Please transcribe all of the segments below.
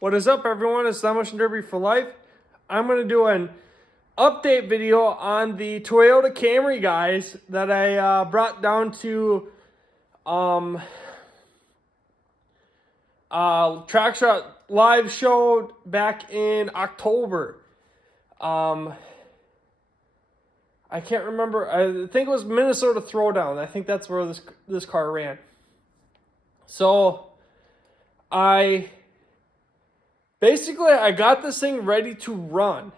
What is up, everyone? It's Demolition Derby for Life. I'm going to do an update video on the Toyota Camry, guys, that I brought down to Track Shot live show back in October. I can't remember. I think it was Minnesota Throwdown. I think that's where this car ran. So I got this thing ready to run.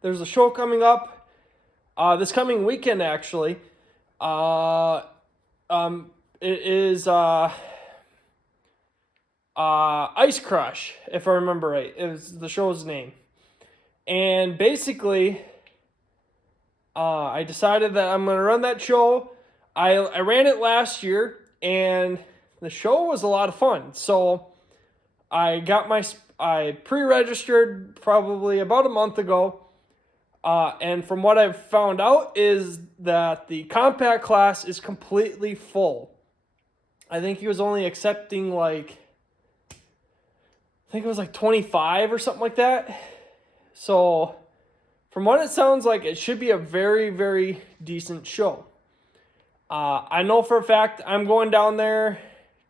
There's a show coming up this coming weekend, actually. It is Ice Crush, if I remember right. It was the show's name. And basically, I decided that I'm going to run that show. I ran it last year, and the show was a lot of fun. So I pre-registered probably about a month ago. And from what I've found out is that the compact class is completely full. I think he was only accepting I think it was 25 or something like that. So from what it sounds like, it should be a very, very decent show. I know for a fact I'm going down there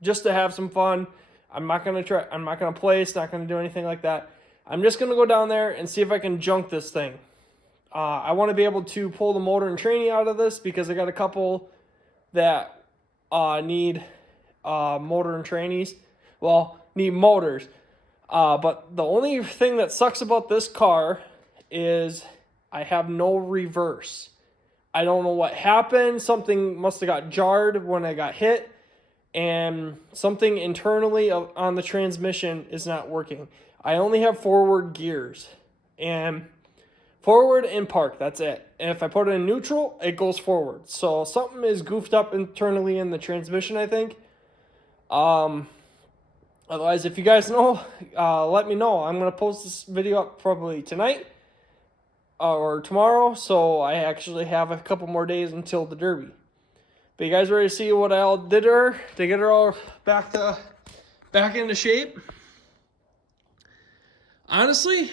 just to have some fun. I'm not going to place, not going to do anything like that. I'm just going to go down there and see if I can junk this thing. I want to be able to pull the motor and tranny out of this because I got a couple that need motor and trannies. Well, need motors. But the only thing that sucks about this car is I have no reverse. I don't know what happened. Something must have got jarred when I got hit. And something internally on the transmission is not working. I only have forward gears. And forward and park, that's it. And if I put it in neutral, it goes forward. So something is goofed up internally in the transmission, I think. Otherwise, if you guys know, let me know. I'm going to post this video up probably tonight or tomorrow. So I actually have a couple more days until the Derby. But you guys ready to see what I all did to her to get her all back into shape? Honestly,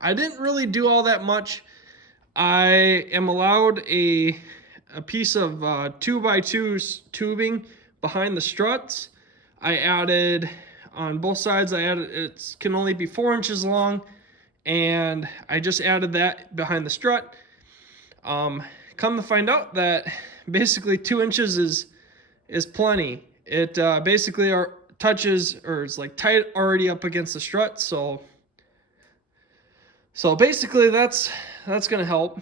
I didn't really do all that much. I am allowed a piece of 2x2 tubing behind the struts. I added on both sides. It can only be 4 inches long, and I just added that behind the strut. Come to find out that basically 2 inches is plenty. It basically touches or is tight already up against the strut, so basically that's gonna help.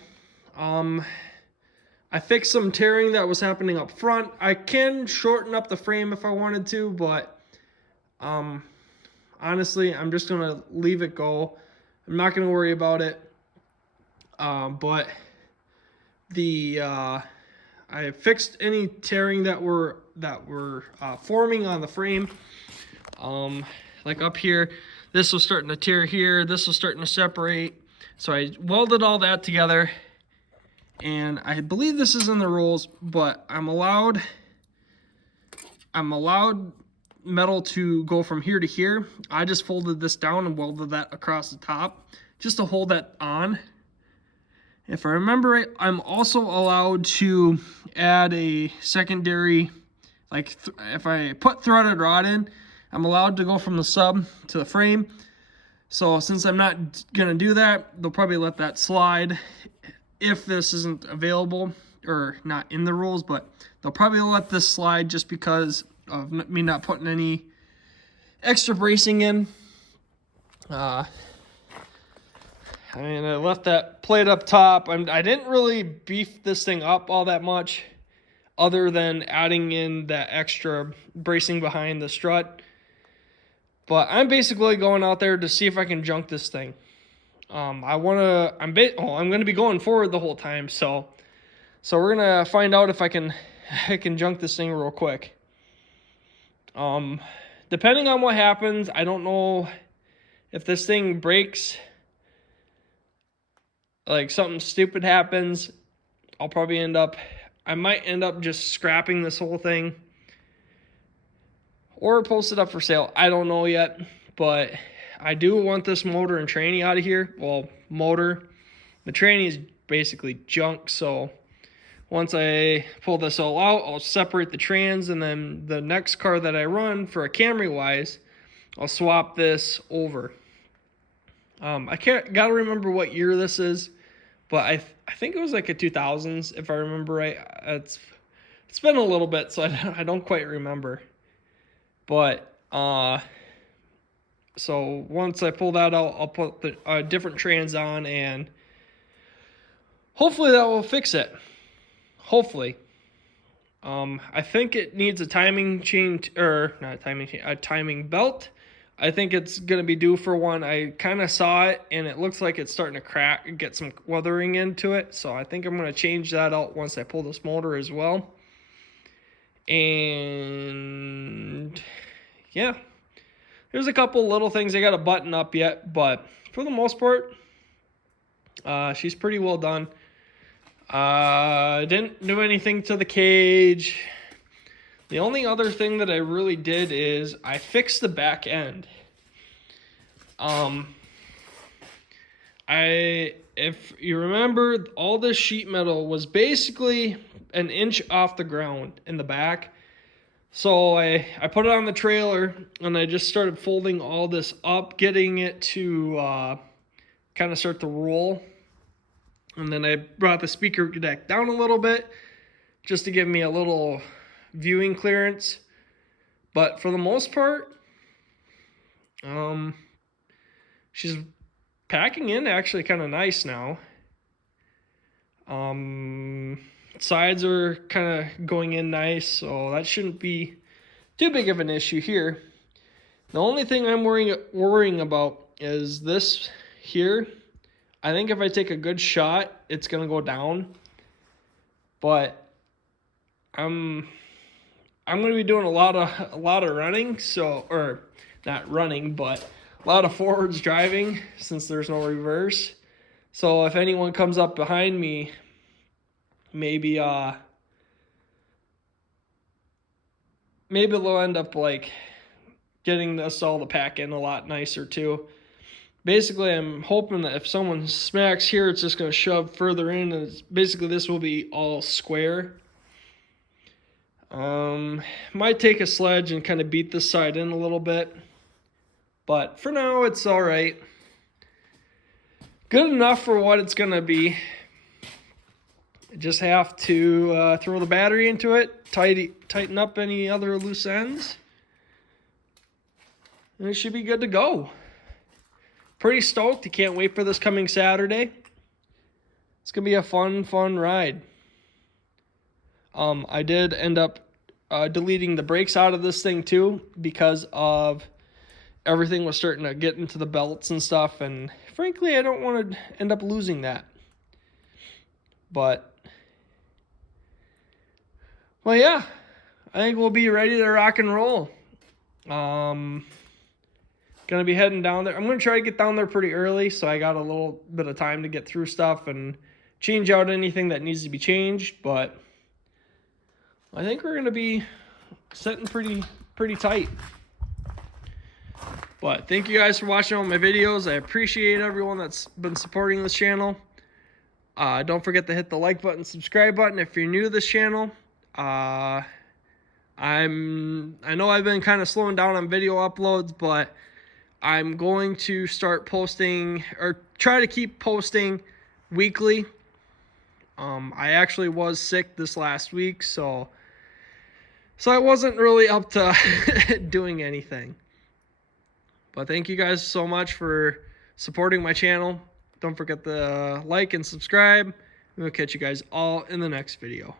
I fixed some tearing that was happening up front. I can shorten up the frame if I wanted to, but honestly, I'm just gonna leave it go. I'm not gonna worry about it. But I fixed any tearing that were forming on the frame. Like up here, this was starting to tear here, this was starting to separate. So I welded all that together, and I believe this is in the rules, but I'm allowed metal to go from here to here. I just folded this down and welded that across the top just to hold that on. If I remember right, I'm also allowed to add a secondary, if I put threaded rod in, I'm allowed to go from the sub to the frame. So since I'm not going to do that, they'll probably let that slide if this isn't available or not in the rules, but they'll probably let this slide just because of me not putting any extra bracing in. I left that plate up top. I didn't really beef this thing up all that much other than adding in that extra bracing behind the strut. But I'm basically going out there to see if I can junk this thing. I'm going to be going forward the whole time, so we're going to find out if I can junk this thing real quick. Depending on what happens, I don't know if this thing breaks, something stupid happens, I might end up just scrapping this whole thing or post it up for sale. I don't know yet, but I do want this motor and tranny out of here. Well, motor. The tranny is basically junk, so once I pull this all out, I'll separate the trans, and then the next car that I run for a Camry-wise, I'll swap this over. Gotta remember what year this is, but I think it was like a 2000s, if I remember right. It's been a little bit, so I don't quite remember. But so once I pull that out, I'll put the different trans on, and hopefully that will fix it. Hopefully. I think it needs a timing chain, or not a timing chain, a timing belt. I think it's going to be due for one. I kind of saw it, and it looks like it's starting to crack and get some weathering into it. So I think I'm going to change that out once I pull this motor as well. And yeah, there's a couple little things I got to button up yet, but for the most part, she's pretty well done. I didn't do anything to the cage. The only other thing that I really did is I fixed the back end. If you remember, all this sheet metal was basically an inch off the ground in the back. So I put it on the trailer, and I just started folding all this up, getting it to kind of start to roll. And then I brought the speaker deck down a little bit just to give me a little viewing clearance. But for the most part, she's packing in actually kind of nice now. Sides are kind of going in nice, so that shouldn't be too big of an issue here. The only thing I'm worrying about is this here. I think if I take a good shot, it's gonna go down. But I'm gonna be doing a lot of running, so, or not running, but a lot of forwards driving since there's no reverse. So if anyone comes up behind me, maybe they'll end up like getting this all to pack in a lot nicer too. Basically, I'm hoping that if someone smacks here, it's just going to shove further in, and basically this will be all square. Might take a sledge and kind of beat this side in a little bit, but for now it's all right. Good enough for what it's going to be. I just have to throw the battery into it, tighten up any other loose ends, and it should be good to go. Pretty stoked. I can't wait for this coming Saturday. It's going to be a fun ride. I did end up deleting the brakes out of this thing too, because of everything was starting to get into the belts and stuff, and frankly I don't want to end up losing that. But well, yeah, I think we'll be ready to rock and roll. Gonna be heading down there. I'm gonna try to get down there pretty early, so I got a little bit of time to get through stuff and change out anything that needs to be changed. But I think we're gonna be sitting pretty tight. But thank you guys for watching all my videos. I appreciate everyone that's been supporting this channel. Don't forget to hit the like button, subscribe button if you're new to this channel. I know I've been kind of slowing down on video uploads, but I'm going to start posting, or try to keep posting weekly. I actually was sick this last week, so I wasn't really up to doing anything. But thank you guys so much for supporting my channel. Don't forget to like and subscribe. We'll catch you guys all in the next video.